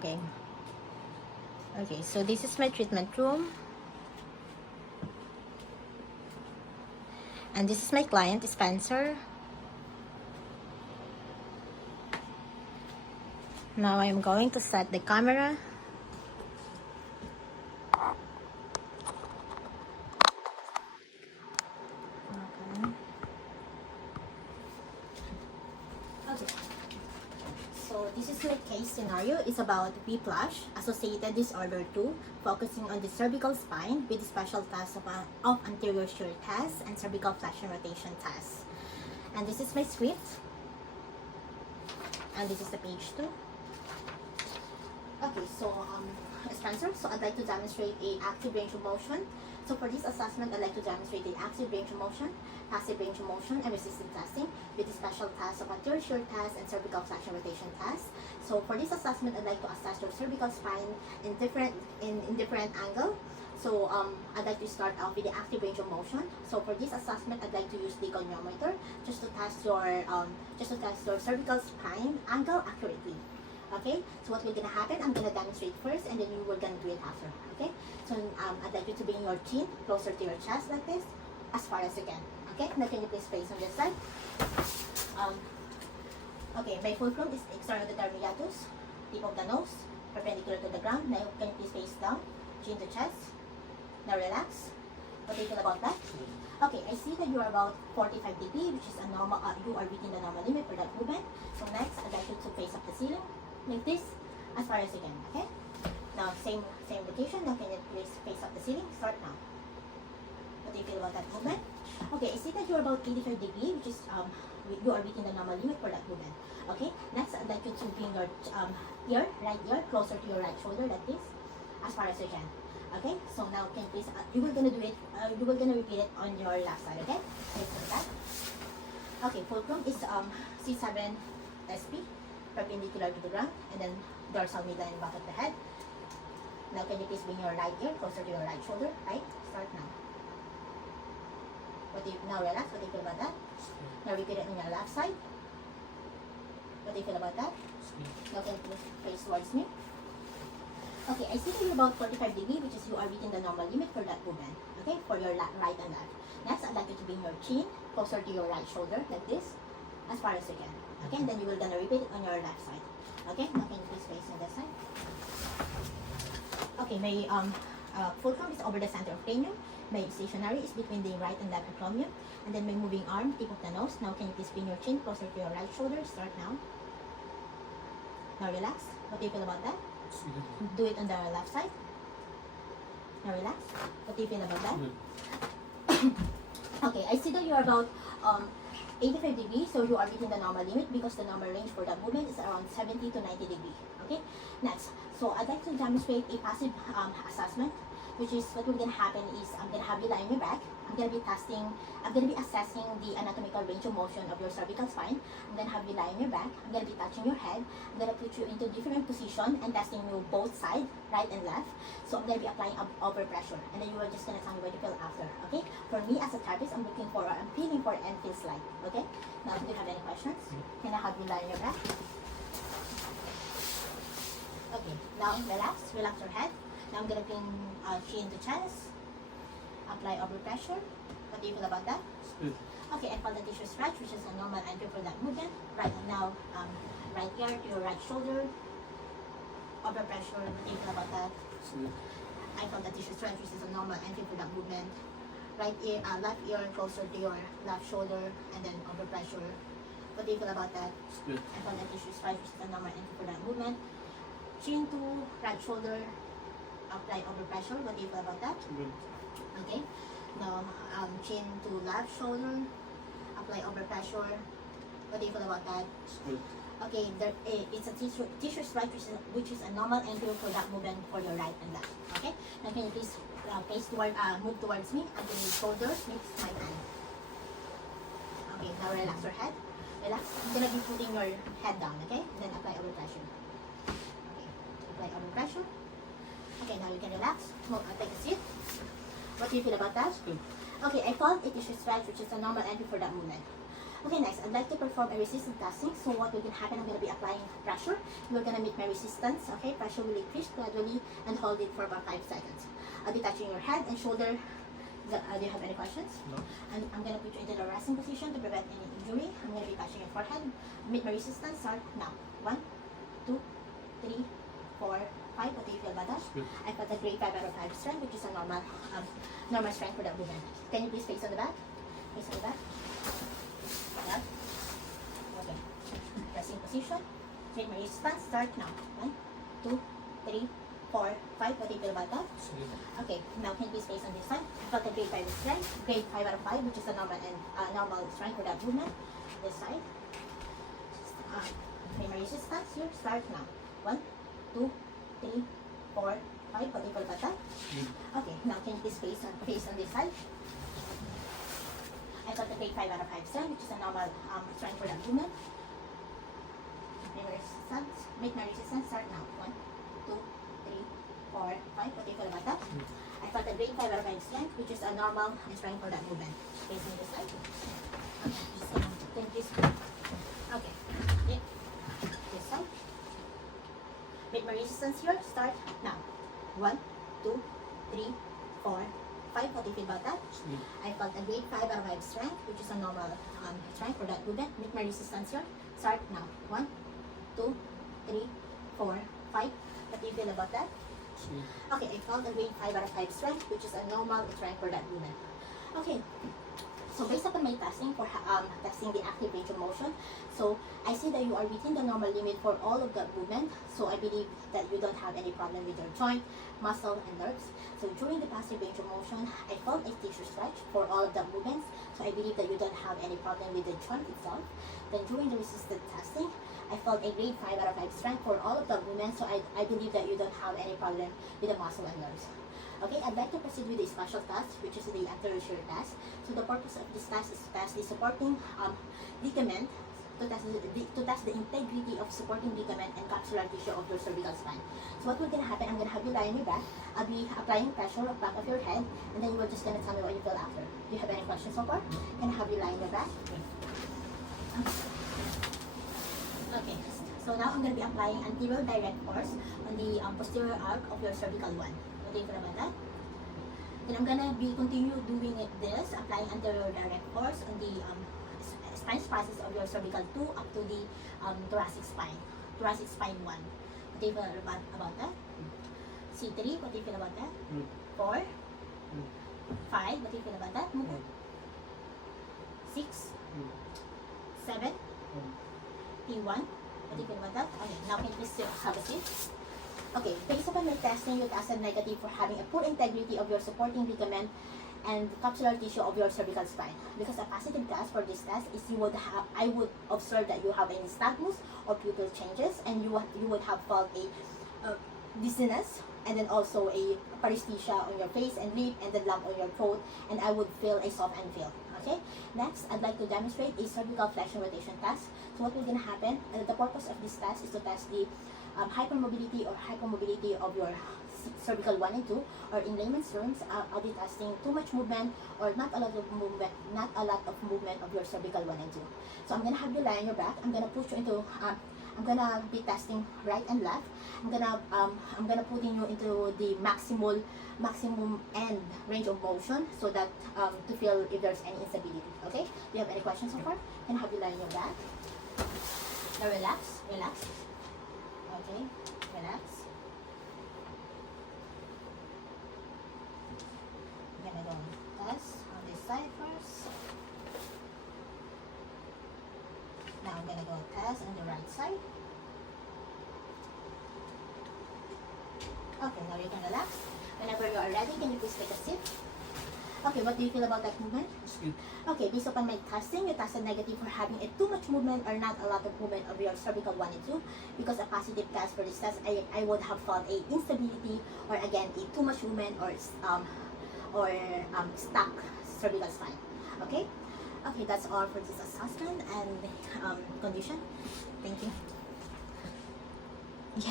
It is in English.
Okay. Okay, so this is my treatment room. And this is my client, Spencer. Now I'm going to set the camera. Okay. Okay. So this is my case scenario. It's about Whiplash, associated disorder 2, focusing on the cervical spine with special tasks of anterior shear test and cervical flexion rotation test. And this is my script. And this is the page 2. Okay, so Spencer, so I'd like to demonstrate a active range of motion. So for this assessment, I'd like to demonstrate the active range of motion, passive range of motion, and resistance testing with the special tasks of anterior shear test and cervical flexion rotation test. So for this assessment, I'd like to assess your cervical spine in different angle. So I'd like to start off with the active range of motion. So for this assessment, I'd like to use the goniometer just to test your cervical spine angle accurately. Okay, so what will gonna happen, I'm gonna demonstrate first and then you will gonna do it after. Okay, so I'd like you to bring your chin closer to your chest like this, as far as you can. Okay, now can you please face on this side. Okay, my fulcrum is external to the hiatus, tip of the nose, perpendicular to the ground. Now can you please face down, chin to chest. Now relax. What do you feel about that? Okay, I see that you are about 45 dB, which is a normal, you are within the normal limit for that movement. So next, I'd like you to face up the ceiling, like this, as far as you can, okay? Now, same location. Now, can you please face up the ceiling? Start now. What do you feel about that movement? Okay, I see that you're about 85 dB, which is, you are within the normal limit for that movement. Okay, next, I'd like you to bring your right ear, closer to your right shoulder, like this, as far as you can. Okay, so now can you please, you will gonna do it, you will gonna repeat it on your left side, okay? Let's do that. Okay, fulcrum is C7 SP, perpendicular to the ground, and then dorsal midline back of the head. Now can you please bring your right ear closer to your right shoulder, right? Start now. Now relax, what do you feel about that? Now repeat it on your left side. What do you feel about that? Now can you please face towards me? Okay, I see that you're about 45 dB, which is you are within the normal limit for that movement, okay, for your right and left. Next, I'd like you to bring your chin closer to your right shoulder, like this, as far as you can, okay, and then you will gonna repeat it on your left side, okay. Now can you please face on this side? Okay, my fulcrum is over the center of cranium, my stationary is between the right and left acromion, and then my moving arm, tip of the nose. Now can you please bring your chin closer to your right shoulder? Start now. Now relax. What do you feel about that? Do it on the left side. Now relax. What do you feel about that? Okay, I see that you are about 85 dB, so you are within the normal limit because the normal range for that movement is around 70 to 90 dB. Okay, next. So I'd like to demonstrate a passive assessment, which is what will gonna happen is I'm gonna have you lie on your back. I'm gonna be assessing the anatomical range of motion of your cervical spine. I'm gonna have you lie on your back. I'm gonna be touching your head. I'm gonna put you into different position and testing you both sides, right and left. So I'm gonna be applying over pressure, and then you are just gonna tell me what you feel after. Okay? For me as a therapist, I'm feeling for and feels like. Okay? Now, do you have any questions? Can I have you lie on your back? Okay. Now relax your head. Now I'm gonna bring chin to chest. Apply over pressure. What do you feel about that? Good. Okay, and for the tissue stretch, which is a normal entry for that movement. Right now, right ear to your right shoulder. Over pressure. What do you feel about that? Good. I felt the tissue stretch, which is a normal entry for that movement. Right ear, left ear closer to your left shoulder, and then over pressure. What do you feel about that? Good. I felt the tissue stretch, which is a normal entry for that movement. Chin to right shoulder. Apply over pressure. What do you feel about that? Good. Okay. Now, chin to left shoulder. Apply over pressure. What do you feel about that? Good. Okay. It's a tissue stretch, which is a normal entry for that movement for your right and left. Okay. Now, can you please move towards me until your shoulders meet my hand. Okay. Now relax your head. Relax. I'm gonna be putting your head down. Okay. Then apply over pressure. Okay. Apply over pressure. Okay, now you can relax. Take a seat. What do you feel about that? Good. Okay, I called it tissue stretch, which is a normal entry for that movement. Okay, next, I'd like to perform a resistance testing. So what will happen, I'm going to be applying pressure. You're going to meet my resistance, okay? Pressure will increase gradually and hold it for about 5 seconds. I'll be touching your head and shoulder. Do you have any questions? No. And I'm going to put you into the resting position to prevent any injury. I'm going to be touching your forehead. Meet my resistance, start now. 1, 2, 3, 4, 5. What do you feel about that? Good. I got a grade 5 out of 5 strength, which is a normal strength for that movement. Can you please face on the back? Face on the back. That. Okay. Resting position. Meet my resistance, start now. 1, 2, 3, 4, 5. What do you feel about that? Good. Okay, now can you please face on this side? I got a grade 5 strength, grade 5 out of 5, which is a normal strength for that movement. This side. My resistance here, start now. 1, 2, 3, 4, 5. What do you feel about that? Good. Okay, now can you please face on this side? I got a grade 5 out of 5 strength, which is a normal strength for that movement. Make my resistance, start now. 1, 2, 3, 4, 5. What do you feel about that? Good. I got a grade 5 out of 5 strength, which is a normal strength for that movement. Facing this side. Okay, just can you please. Okay, yeah. This side. Make my resistance here, start now. 1, 2, 3, 4, 5. What do you feel about that? Good. I got a grade 5 out of 5 strength, which is a normal strength for that movement. Make my resistance here, start now. 1, 2, 3, 4, 5. What do you feel about that? Good. Okay, I found a grade 5 out of 5 strength, which is a normal strength for that movement. Okay, so based upon my testing for testing the active range of motion, so I see that you are within the normal limit for all of that movement. So I believe that you don't have any problem with your joint, muscle, and nerves. So during the passive range of motion, I felt a tissue stretch for all of the movements. So I believe that you don't have any problem with the joint itself. Then during the resistance testing, I felt a grade 5 out of 5 strength for all of the movements. So I believe that you don't have any problem with the muscle and nerves. Okay, I'd like to proceed with a special task, which is the anterior shear test. So the purpose of this task is to test the supporting ligament, to test the integrity of supporting ligament and capsular tissue of your cervical spine. So what will gonna happen, I'm gonna have you lie on your back. I'll be applying pressure on the back of your head, and then you are just gonna tell me what you feel after. Do you have any questions so far? Can I have you lie on your back? Okay, so now I'm gonna be applying anterior direct force on the posterior arc of your cervical one. What do you feel about that? Then I'm gonna be continue doing this, applying anterior direct force on the spine spices of your cervical 2 up to the thoracic spine 1. What do you feel about that? C3, what do you feel about that? Good. 4, Good. 5, what do you feel about that? Good. 6, Good. 7, Good. P1, what do you feel about that? Okay, now can you please have a seat? Okay, based upon your testing, you tested negative for having a poor integrity of your supporting ligament and capsular tissue of your cervical spine. Because a positive test for this test is I would observe that you have any nystagmus or pupil changes, and you would have felt a dizziness, and then also a paresthesia on your face and lip, and then lump on your throat, and I would feel a soft and feel. Okay, next I'd like to demonstrate a cervical flexion rotation test. So what will gonna happen, the purpose of this test is to test the hypermobility or hypomobility of your cervical 1 and 2, or in layman's terms, I'll be testing too much movement or not a lot of movement of your cervical 1 and 2. So I'm gonna have you lie on your back. I'm gonna put you into I'm gonna be testing right and left. I'm gonna putting you into the maximum end range of motion, so that to feel if there's any instability. Okay? Do you have any questions so far? Can I have you lie on your back? Now relax. Okay, relax. I'm gonna go test on this side first. Now I'm gonna go test on the right side. Okay, now you can relax. Whenever you are ready, can you please take a seat? Okay, what do you feel about that movement? It's good. Okay, based upon my testing, you tested negative for having a too much movement or not a lot of movement of your cervical 1 and 2. Because a positive test for this test, I would have felt a instability, or again a too much movement, or stuck cervical spine. Okay, that's all for this assessment and condition. Thank you.